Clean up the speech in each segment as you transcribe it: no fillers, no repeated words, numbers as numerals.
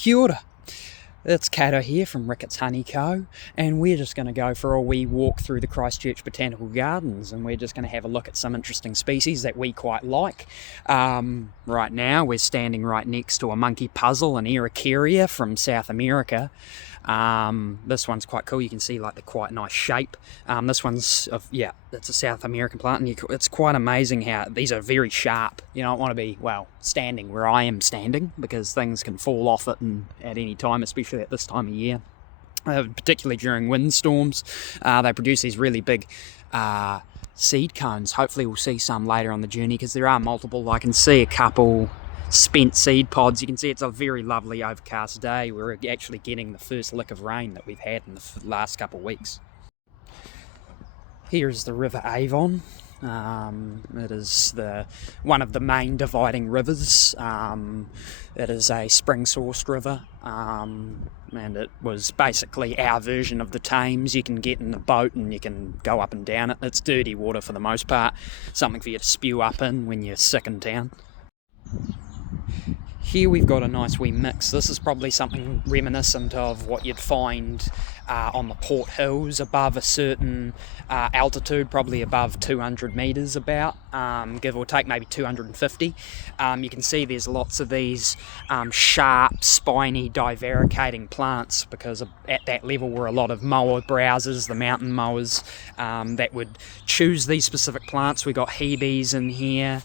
Kia ora. It's Kato here from Ricketts Honey Co, and we're just going to go for a wee walk through the Christchurch Botanical Gardens, and we're just going to have a look at some interesting species that we quite like. Right now we're standing right next to a monkey puzzle, an Araucaria from South America. This one's quite cool. You can see like the quite nice shape. This one's it's a South American plant, and it's quite amazing how these are very sharp. You don't want to be standing where I am standing, because things can fall off it and at any time, especially at this time of year. Particularly during windstorms, they produce these really big seed cones. Hopefully we'll see some later on the journey, because there are multiple. I can see a couple spent seed pods. You can see it's a very lovely overcast day. We're actually getting the first lick of rain that we've had in the last couple of weeks. Here's the River Avon. It is one of the main dividing rivers. It is a spring-sourced river, and it was basically our version of the Thames. You can get in the boat and you can go up and down it. It's dirty water for the most part, something for you to spew up in when you're sick in town. Here we've got a nice wee mix. This is probably something reminiscent of what you'd find on the Port Hills above a certain altitude, probably above 200 metres about, give or take maybe 250. You can see there's lots of these sharp, spiny, divaricating plants, because at that level were a lot of mower browsers, the mountain mowers, that would choose these specific plants. We got Hebes in here,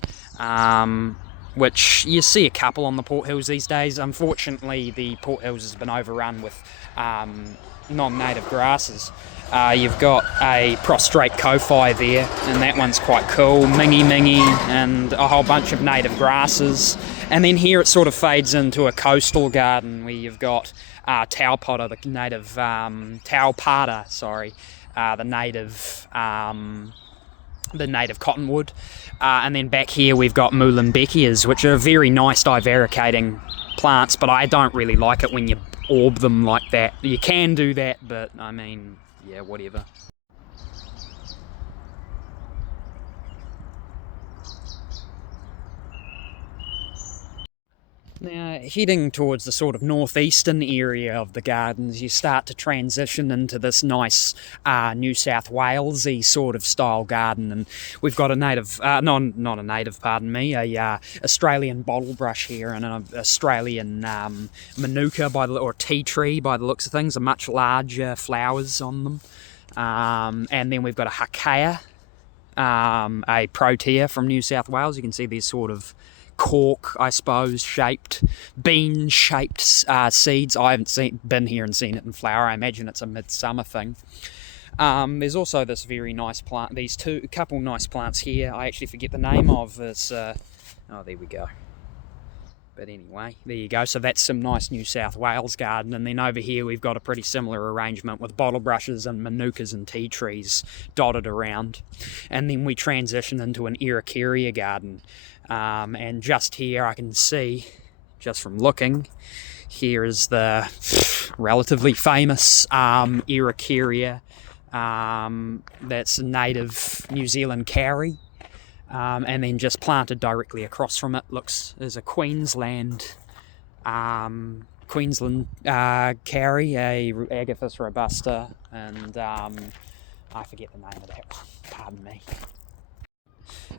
which you see a couple on the Port Hills these days. Unfortunately, the Port Hills has been overrun with non-native grasses. You've got a prostrate kowhai there, and that one's quite cool. Mingy, and a whole bunch of native grasses. And then here it sort of fades into a coastal garden where you've got taupata, the native the native cottonwood, and then back here we've got Muehlenbeckias, which are very nice divaricating plants, but I don't really like it when you orb them like that. You can do that, but I mean, yeah, whatever. Now, heading towards the sort of northeastern area of the gardens, you start to transition into this nice New South Walesy sort of style garden, and we've got a native, not a native, pardon me, a Australian bottlebrush here, and an Australian manuka or tea tree by the looks of things, are much larger flowers on them, and then we've got a hakea, a protea from New South Wales. You can see these sort of cork, I suppose, bean-shaped seeds. I haven't been here and seen it in flower. I imagine it's a midsummer thing. There's also this very nice plant, a couple nice plants here. I actually forget the name of this. Oh, there we go. But anyway, there you go. So that's some nice New South Wales garden. And then over here we've got a pretty similar arrangement with bottle brushes and manukas and tea trees dotted around. And then we transition into an Araucaria garden. And just here I can see, just from looking, here is the relatively famous Araucaria. That's a native New Zealand kauri. And then just planted directly across from it is a Queensland kauri, a Agathis robusta, and I forget the name of that one, pardon me.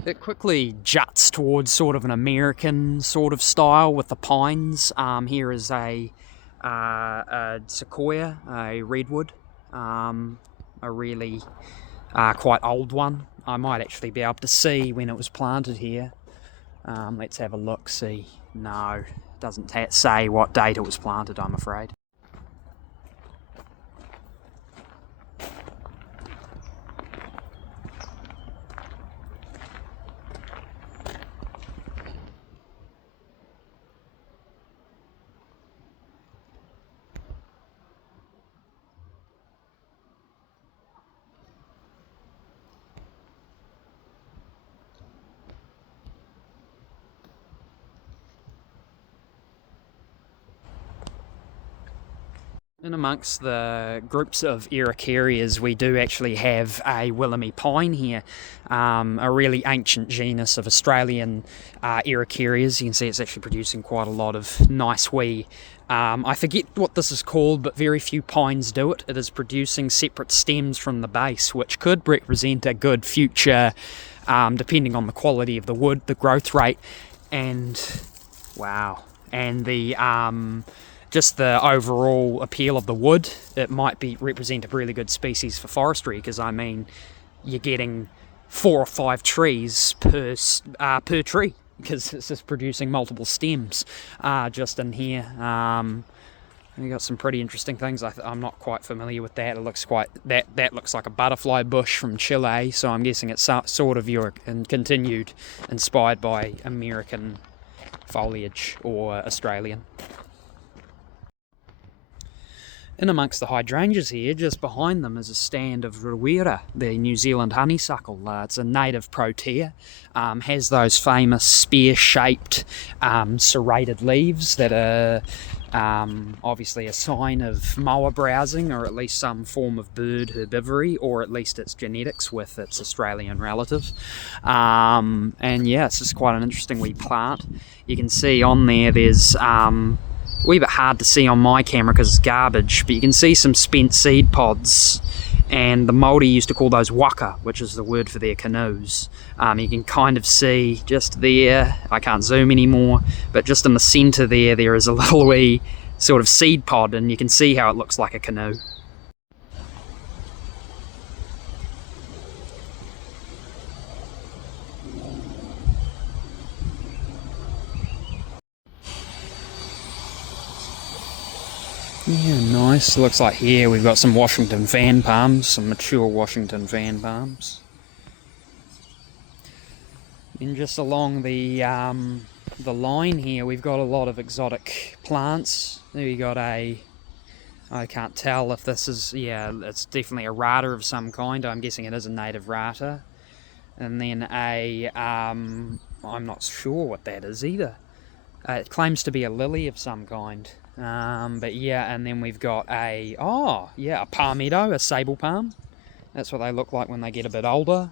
It quickly juts towards sort of an American sort of style with the pines. Here is a sequoia, a redwood, a really quite old one. I might actually be able to see when it was planted here. Let's have a look, see. No, it doesn't say what date it was planted, I'm afraid. In amongst the groups of Araucarias, we do actually have a Willamy pine here, a really ancient genus of Australian Araucarias. You can see it's actually producing quite a lot of nice wee, I forget what this is called, but very few pines do it. It is producing separate stems from the base, which could represent a good future, depending on the quality of the wood, the growth rate, and wow, and the just the overall appeal of the wood. It might represent a really good species for forestry, because I mean, you're getting 4 or 5 trees per tree, because it's just producing multiple stems just in here. You got some pretty interesting things. I'm not quite familiar with that. It looks that looks like a butterfly bush from Chile, so I'm guessing it's sort of continued, inspired by American foliage or Australian. In amongst the hydrangeas here, just behind them is a stand of Ruera, the New Zealand honeysuckle. It's a native protea, has those famous spear-shaped serrated leaves that are obviously a sign of moa browsing, or at least some form of bird herbivory, or at least its genetics with its Australian relative. And yeah, it's just quite an interesting wee plant. You can see on there's a wee bit hard to see on my camera because it's garbage, but you can see some spent seed pods, and the Māori used to call those waka, which is the word for their canoes. You can kind of see just there, I can't zoom anymore, but just in the centre there is a little wee sort of seed pod, and you can see how it looks like a canoe. Yeah, nice. Looks like here we've got some Washington fan palms, some mature Washington fan palms. And just along the line here, we've got a lot of exotic plants. There you got I can't tell if this is, yeah, it's definitely a rata of some kind. I'm guessing it is a native rata. And then I'm not sure what that is either. It claims to be a lily of some kind. But yeah, and then we've got a palmetto, a sable palm. That's what they look like when they get a bit older.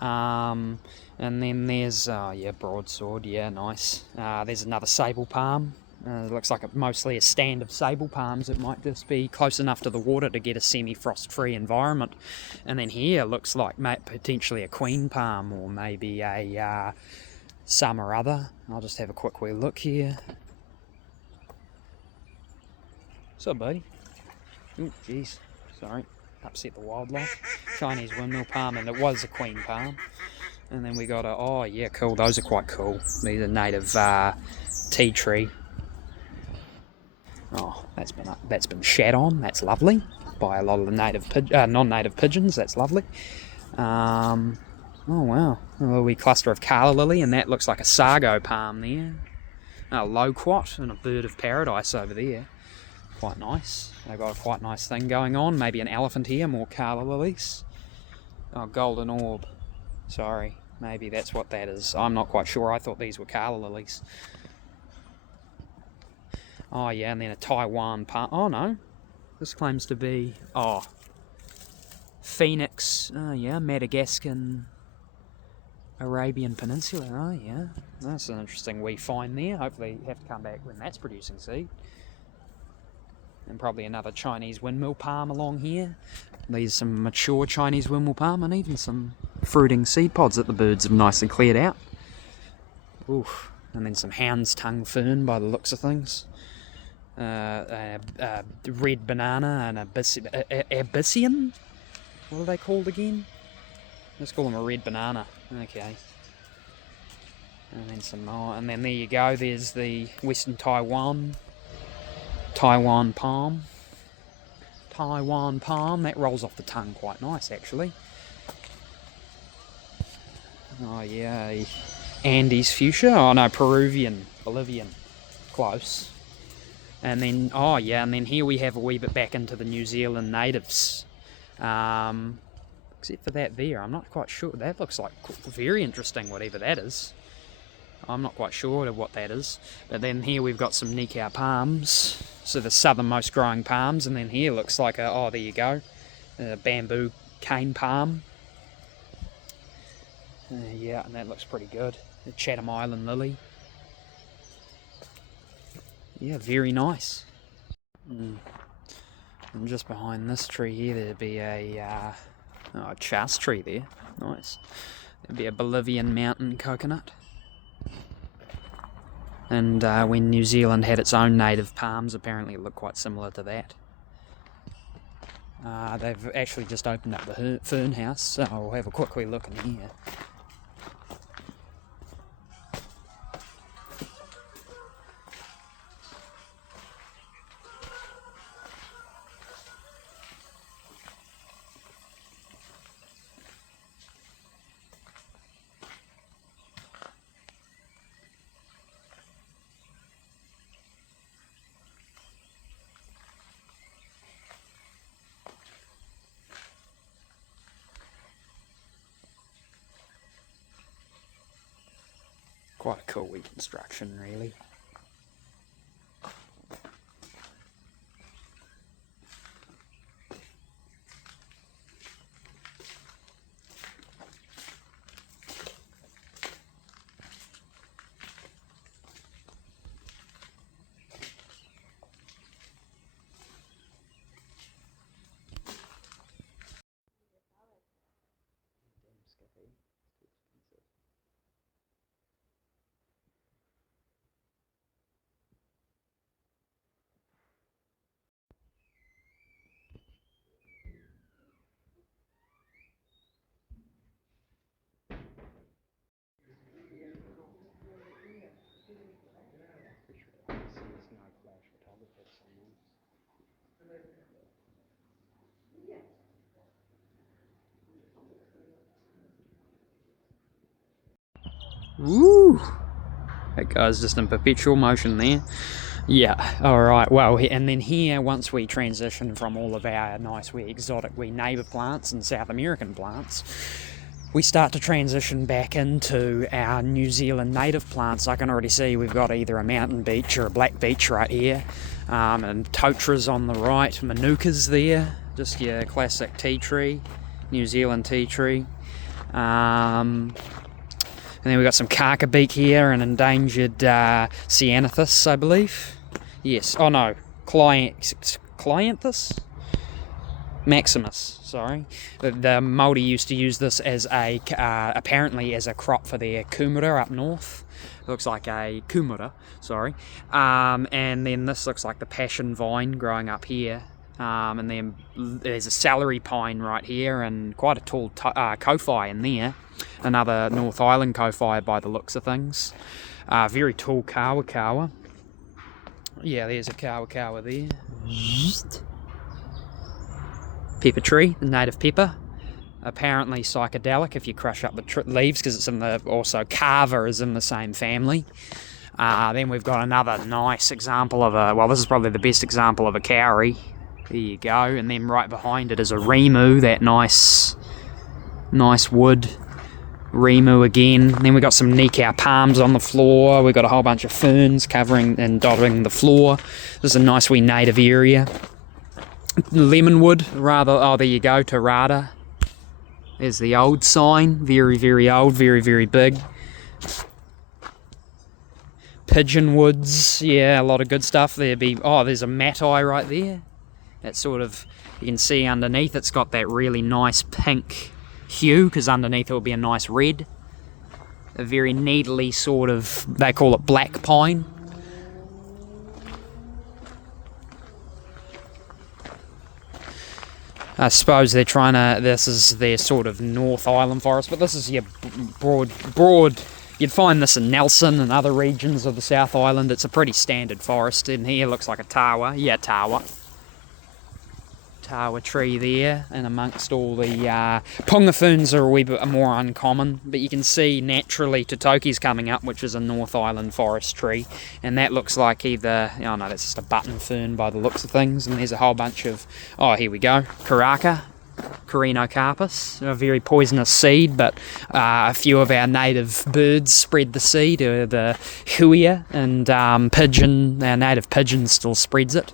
And then there's, broadsword, yeah, nice. There's another sable palm. It looks like mostly a stand of sable palms. It might just be close enough to the water to get a semi-frost-free environment. And then here looks like potentially a queen palm, or maybe a some or other. I'll just have a quick wee look here. What's up, buddy? Oh, jeez. Sorry. Upset the wildlife. Chinese windmill palm, and it was a queen palm. And then we got oh yeah, cool. Those are quite cool. These are native tea tree. Oh, that's been shat on. That's lovely. By a lot of the non-native pigeons. That's lovely. Oh wow. A little wee cluster of calla lily, and that looks like a sago palm there. A loquat and a bird of paradise over there. Quite nice. They've got a quite nice thing going on. Maybe an elephant here, more calla lilies. Oh, golden orb. Sorry, maybe that's what that is. I'm not quite sure. I thought these were calla lilies. Oh yeah, and then a Taiwan palm. Oh no, this claims to be Phoenix. Oh yeah, Madagascan, Arabian Peninsula. Oh yeah, that's an interesting wee find there. Hopefully you have to come back when that's producing seed. And probably another Chinese windmill palm along here. These are some mature Chinese windmill palm, and even some fruiting seed pods that the birds have nicely cleared out. Oof. And then some hound's tongue fern by the looks of things. A red banana and a abyssinian. What are they called again? Let's call them a red banana. Okay. And then some more. And then there you go. There's the Western Taiwan palm. Taiwan palm. That rolls off the tongue quite nice, actually. Oh yeah. Andes fuchsia. Oh no, Bolivian. Close. And then, oh yeah, and then here we have a wee bit back into the New Zealand natives. Except for that there, I'm not quite sure. That looks like very interesting, whatever that is. I'm not quite sure what that is. But then here we've got some Nikau palms, so the southernmost growing palms, and then here looks like a, oh, there you go, a bamboo cane palm. Yeah, and that looks pretty good. The Chatham Island lily. Yeah, very nice. And just behind this tree here, there'd be a chas tree there. Nice. There'd be a Bolivian mountain coconut. And when New Zealand had its own native palms, apparently it looked quite similar to that. They've actually just opened up the fern house, so I'll have a quick wee look in here. Quite a cool wee construction, really. Woo! That guy's just in perpetual motion there. Yeah, alright, well, and then here, once we transition from all of our nice wee exotic wee neighbour plants and South American plants, we start to transition back into our New Zealand native plants. I can already see we've got either a mountain beech or a black beech right here, and totras on the right, manukas there, just your classic tea tree, New Zealand tea tree. And then we've got some carcabeak here, an endangered Cyanthus, I believe. Yes, oh no, Clianthus? Maximus, sorry. The Māori used to use this as a, apparently as a crop for their kumara up north. It looks like a kumara, sorry. And then this looks like the passion vine growing up here. And then there's a celery pine right here and quite a tall kowhai in there. Another North Island kowhai by the looks of things. Very tall kawa. Yeah, there's a kawa there. Pepper tree, the native pepper. Apparently psychedelic if you crush up the leaves, because it's in the, also carver is in the same family. Then we've got another nice example of a, well, this is probably the best example of a kauri. There you go. And then right behind it is a rimu, that nice wood rimu again. And then we've got some Nikau palms on the floor. We've got a whole bunch of ferns covering and dotting the floor. This is a nice wee native area. Lemonwood, rather, oh, there you go, Tarada. There's the old sign, very, very old, very, very big. Pigeon woods, yeah, a lot of good stuff. There'd be, oh, there's a matai right there. That sort of, you can see underneath it's got that really nice pink hue, because underneath it will be a nice red. A very needly sort of, they call it black pine. I suppose they're trying to, this is their sort of North Island forest, but this is your broad, you'd find this in Nelson and other regions of the South Island. It's a pretty standard forest. In here looks like a tawa, yeah, tawa tree there, and amongst all the punga ferns are a wee bit more uncommon, but you can see naturally Totoki's coming up, which is a North Island forest tree, and that looks like either, oh no, that's just a button fern by the looks of things. And there's a whole bunch of, oh, here we go, karaka, Carinocarpus, a very poisonous seed, but a few of our native birds spread the seed, the huia, and our native pigeon still spreads it.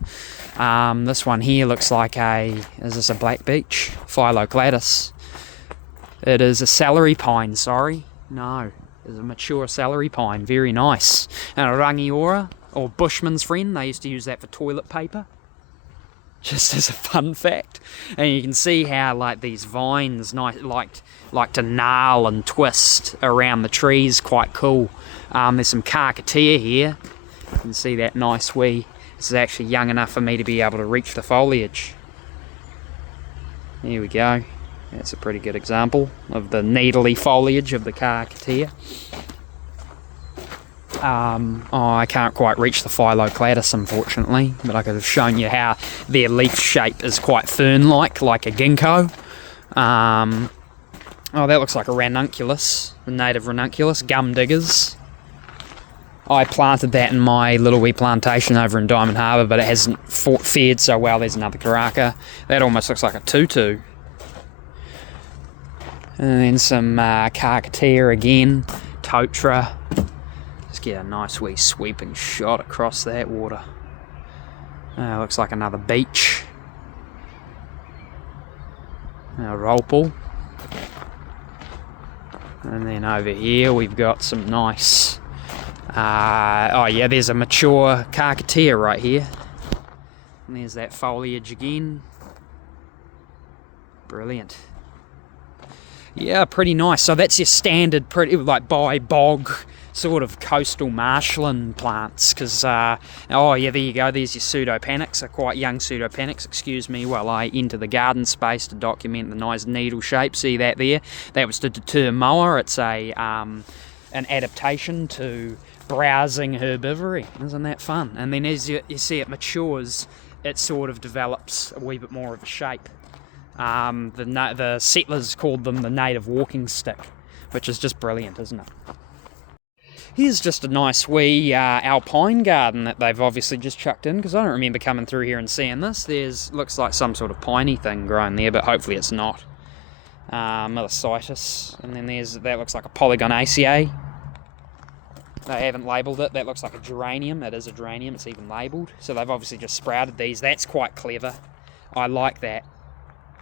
This one here looks like is this a black beech? Phyllocladus. It is a celery pine, sorry. No, it's a mature celery pine, very nice. And a rangiora, or bushman's friend, they used to use that for toilet paper. Just as a fun fact. And you can see how like these vines like to gnarl and twist around the trees, quite cool. There's some Araucaria here. You can see that nice wee. This is actually young enough for me to be able to reach the foliage. Here we go. That's a pretty good example of the needly foliage of the Araucaria. I can't quite reach the Phyllocladus, unfortunately, but I could have shown you how their leaf shape is quite fern-like, like a ginkgo. That looks like a ranunculus, the native ranunculus, gum diggers. I planted that in my little wee plantation over in Diamond Harbour, but it hasn't fared so well. There's another karaka. That almost looks like a tutu. And then some Araucaria again, Totra. Just get a nice wee sweeping shot across that water. Looks like another beach. Rolepel. And then over here we've got some nice... there's a mature Araucaria right here. And there's that foliage again. Brilliant. Yeah, pretty nice. So that's your standard, pretty like bog sort of coastal marshland plants. Because there you go. There's your pseudopanics, quite young pseudopanics. Excuse me, while I enter the garden space to document the nice needle shape. See that there? That was to deter moa. It's an adaptation to browsing herbivory. Isn't that fun? And then as you see it matures, it sort of develops a wee bit more of a shape. The settlers called them the native walking stick, which is just brilliant, isn't it? Here's just a nice wee alpine garden that they've obviously just chucked in, because I don't remember coming through here and seeing this. Looks like some sort of piney thing growing there, but hopefully it's not. Milicitus, and then that looks like a Polygonaceae. They haven't labelled it. That looks like a geranium. It is a geranium. It's even labelled. So they've obviously just sprouted these. That's quite clever. I like that.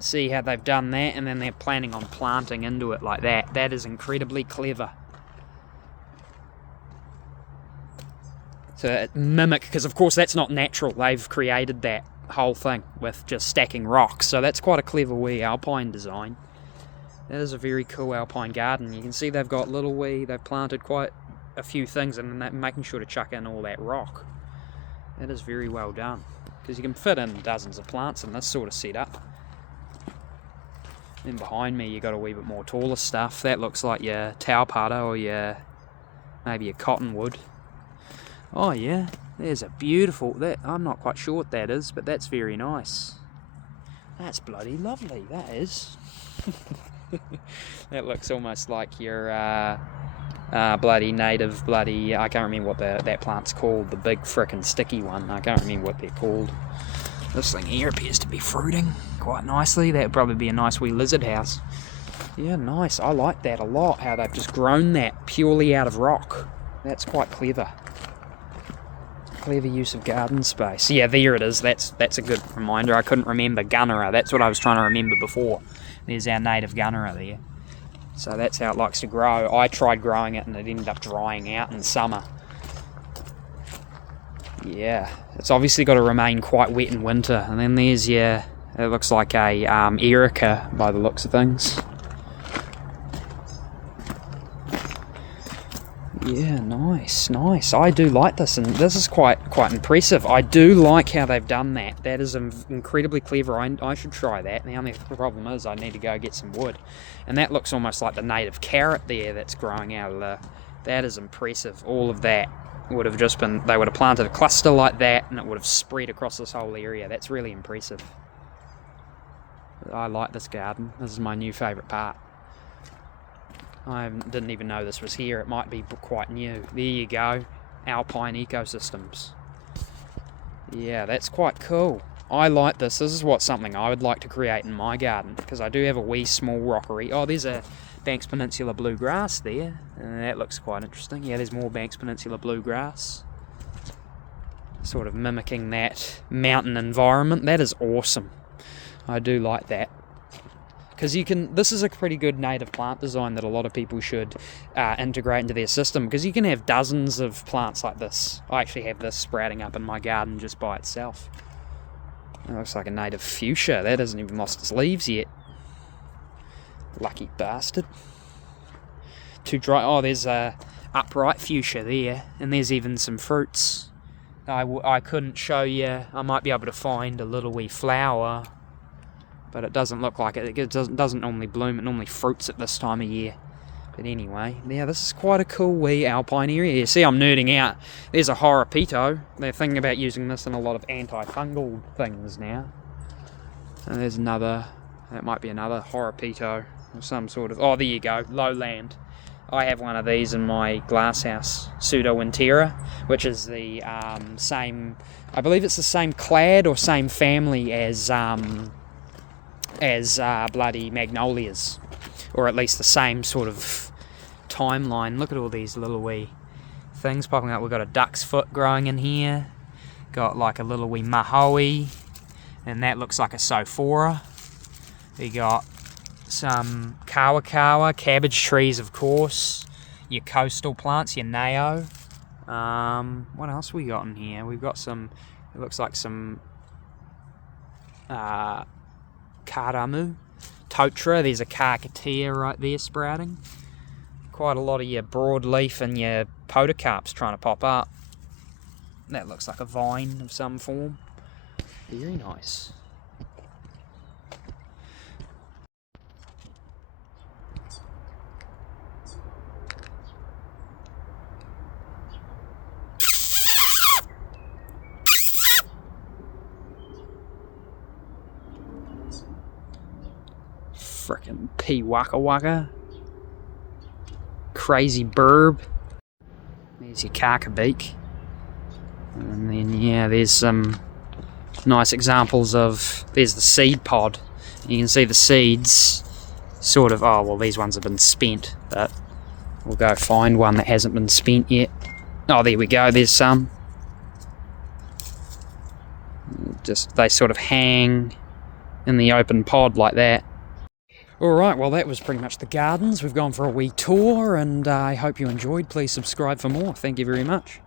See how they've done that, and then they're planning on planting into it like that. That is incredibly clever. To mimic, because of course that's not natural. They've created that whole thing with just stacking rocks. So that's quite a clever wee alpine design. That is a very cool alpine garden. You can see they've got they've planted quite a few things, and then making sure to chuck in all that rock. That is very well done, because you can fit in dozens of plants in this sort of setup. Then behind me you got a wee bit more taller stuff. That looks like your taupara or maybe your cottonwood. Oh yeah, there's a beautiful... I'm not quite sure what that is, but that's very nice. That's bloody lovely, that is. That looks almost like your bloody native, I can't remember what that plant's called, the big frickin' sticky one. I can't remember what they're called. This thing here appears to be fruiting quite nicely. That would probably be a nice wee lizard house. Yeah, nice. I like that a lot, how they've just grown that purely out of rock. That's quite clever. Clever use of garden space. Yeah, there it is. That's a good reminder. I couldn't remember Gunnera. That's what I was trying to remember before. There's our native Gunnera there. So that's how it likes to grow. I tried growing it and it ended up drying out in summer. Yeah, it's obviously got to remain quite wet in winter. And then there's it looks like a erica by the looks of things. Yeah, nice. I do like this, and this is quite impressive. I do like how they've done that. That is incredibly clever. I should try that. The only problem is I need to go get some wood. And that looks almost like the native carrot there that's growing out of that is impressive. All of that would have just been... They would have planted a cluster like that, and it would have spread across this whole area. That's really impressive. I like this garden. This is my new favourite part. I didn't even know this was here. It might be quite new. There you go. Alpine ecosystems. Yeah, that's quite cool. I like this. This is something I would like to create in my garden, because I do have a wee small rockery. Oh, there's a Banks Peninsula bluegrass there, and that looks quite interesting. Yeah, there's more Banks Peninsula bluegrass, sort of mimicking that mountain environment. That is awesome. I do like that, because this is a pretty good native plant design that a lot of people should integrate into their system, because you can have dozens of plants like this. I actually have this sprouting up in my garden just by itself. It looks like a native fuchsia. That hasn't even lost its leaves yet. Lucky bastard. Too dry. Oh, there's a upright fuchsia there, and there's even some fruits. I couldn't show you. I might be able to find a little wee flower, but it doesn't look like it. It doesn't normally bloom. It normally fruits at this time of year. But anyway, yeah, this is quite a cool wee alpine area. You see, I'm nerding out. There's a Horapito. They're thinking about using this in a lot of antifungal things now. And there's another. That might be another Horapito or some sort of. Oh, there you go, lowland. I have one of these in my glasshouse, Pseudo-Intera, which is the same. I believe it's the same clade or same family as bloody magnolias, or at least the same sort of timeline. Look at all these little wee things popping up. We've got a duck's foot growing in here, got like a little wee mahoe, and that looks like a sophora. We got some kawa, cabbage trees, of course, your coastal plants, your nao. What else we got in here? We've got some, it looks like some karamu, totra. There's a kakatea right there sprouting. Quite a lot of your broadleaf and your podocarps trying to pop up. That looks like a vine of some form. Very nice. Frickin' pea waka waka. Crazy burb. There's your kakabeak. And then, yeah, there's some nice examples of. There's the seed pod. You can see the seeds sort of. Oh, well, these ones have been spent, but we'll go find one that hasn't been spent yet. Oh, there we go. There's some. Just, they sort of hang in the open pod like that. Alright, well that was pretty much the gardens. We've gone for a wee tour, and I hope you enjoyed. Please subscribe for more. Thank you very much.